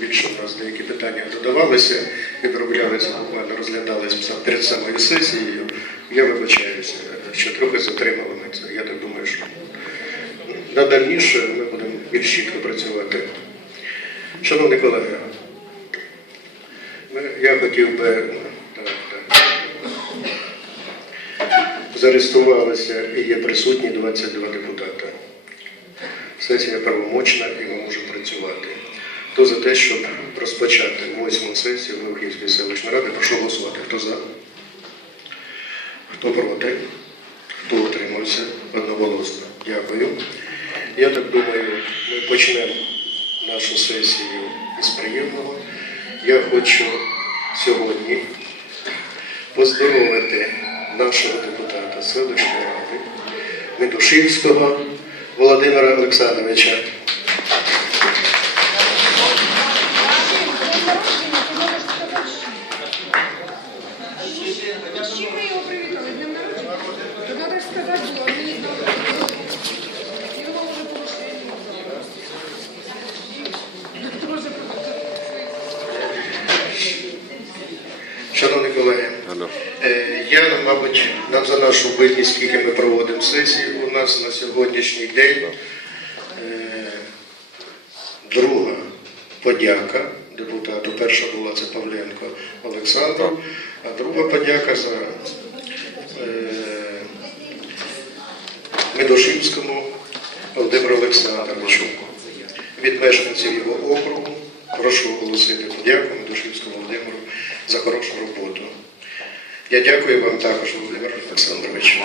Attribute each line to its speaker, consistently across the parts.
Speaker 1: більше у нас деякі питання додавалися, відроблялися, буквально розглядалися перед самою сесією. Я вибачаюся, що трохи затримали ми це. Я так думаю, що на дальніше ми будемо більш чітко працювати. Шановні колеги, я хотів би так, так. зареєструвалися і є присутні 22 депутати. Сесія правомочна і ми можемо працювати. Хто за те, щоб розпочати восьму сесію Новохівської селищної ради, прошу голосувати. Хто за? Хто проти? Хто утримався? Одноголосно. Дякую. Я так думаю, ми почнемо нашу сесію із приємного. Я хочу сьогодні поздоровити нашого депутата селищної ради Медушівського Володимира Олександровича. Шановні колеги, е, я, мабуть, нам за нашу битність, скільки ми проводимо сесії, у нас на сьогоднішній день е, друга подяка депутату. Перша була це Павленко Олександр, а друга подяка за е, Медошинському Володимиру Олександровичу. Від мешканців його округу прошу оголосити подяку Медошинському за хорошу роботу. Я дякую вам також, Володимир Олександрович.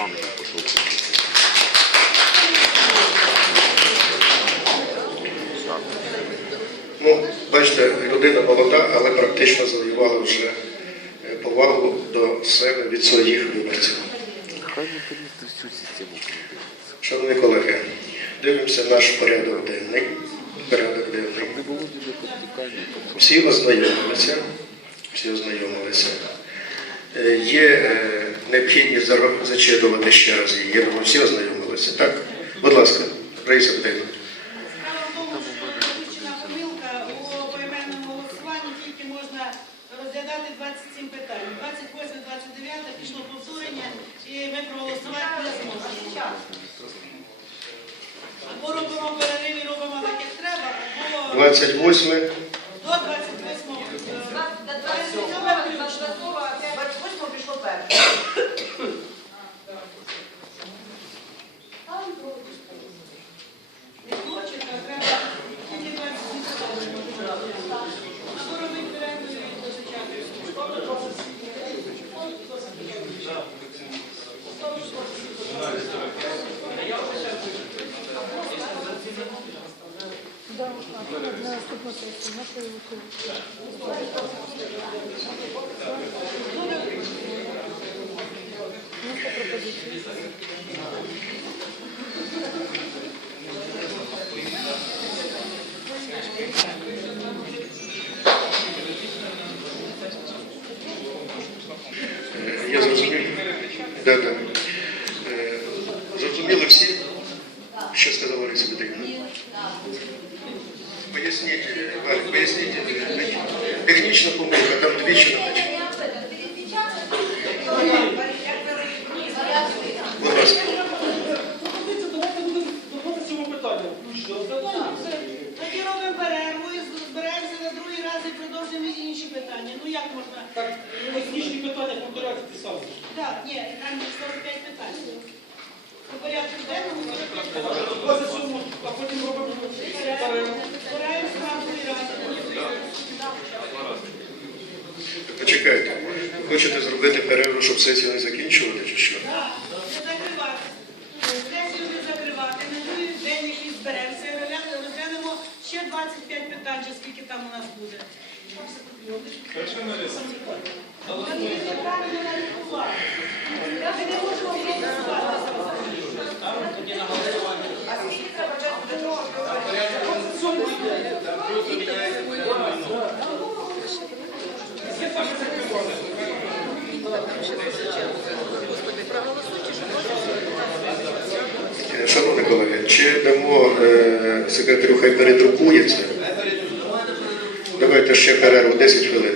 Speaker 1: Ну, бачите, людина молода, але практично завоювала вже е, повагу до себе від своїх виборців. Шановні колеги, дивимося наш порядок денний. Порядок денний. Всі ознайомилися. Всі ознайомилися. Е, Є е, необхідність зачитувати ще раз її. Думаю, всі ознайомилися. Так? Будь ласка, Раїса Петрівна.
Speaker 2: Справа в тому, що допущена помилка у поіменному голосуванні тільки можна розглядати 27 питань. 28, 29 пішло повторення і ми проголосувати не зможемо. Або робимо перерив і робимо так, як треба, або
Speaker 1: 28 Я зрозумів. Да, да. Е, Зрозуміли всі, що сказала Раїса Петрівна? Поясніть, поясніть. Технічна помилка, там двічі надо. Будь ласка.
Speaker 3: І.
Speaker 2: Тоді робимо перерву і збираємося на другий раз і продовжуємо інші питання. Ну як можна?
Speaker 3: Так, технічні питання повторяються самі.
Speaker 2: Так, ні, там 45 питань. По порядку денному 45 питань.
Speaker 3: 27, а потім робимо перерву.
Speaker 2: Збираємося на другий раз.
Speaker 1: Почекайте. Хочете зробити перерву, щоб сесію не закінчувати, чи що?
Speaker 2: Так, не закривати. Сесію не закривати. На другий день, який зберемося, розглянемо- ще 25 питань, чи скільки там у нас буде.
Speaker 4: А скільки треба для того, щоб
Speaker 1: Е, Шановні колеги, чи дамо е, секретарю, хай передрукує це? Давайте ще перерву 10 хвилин.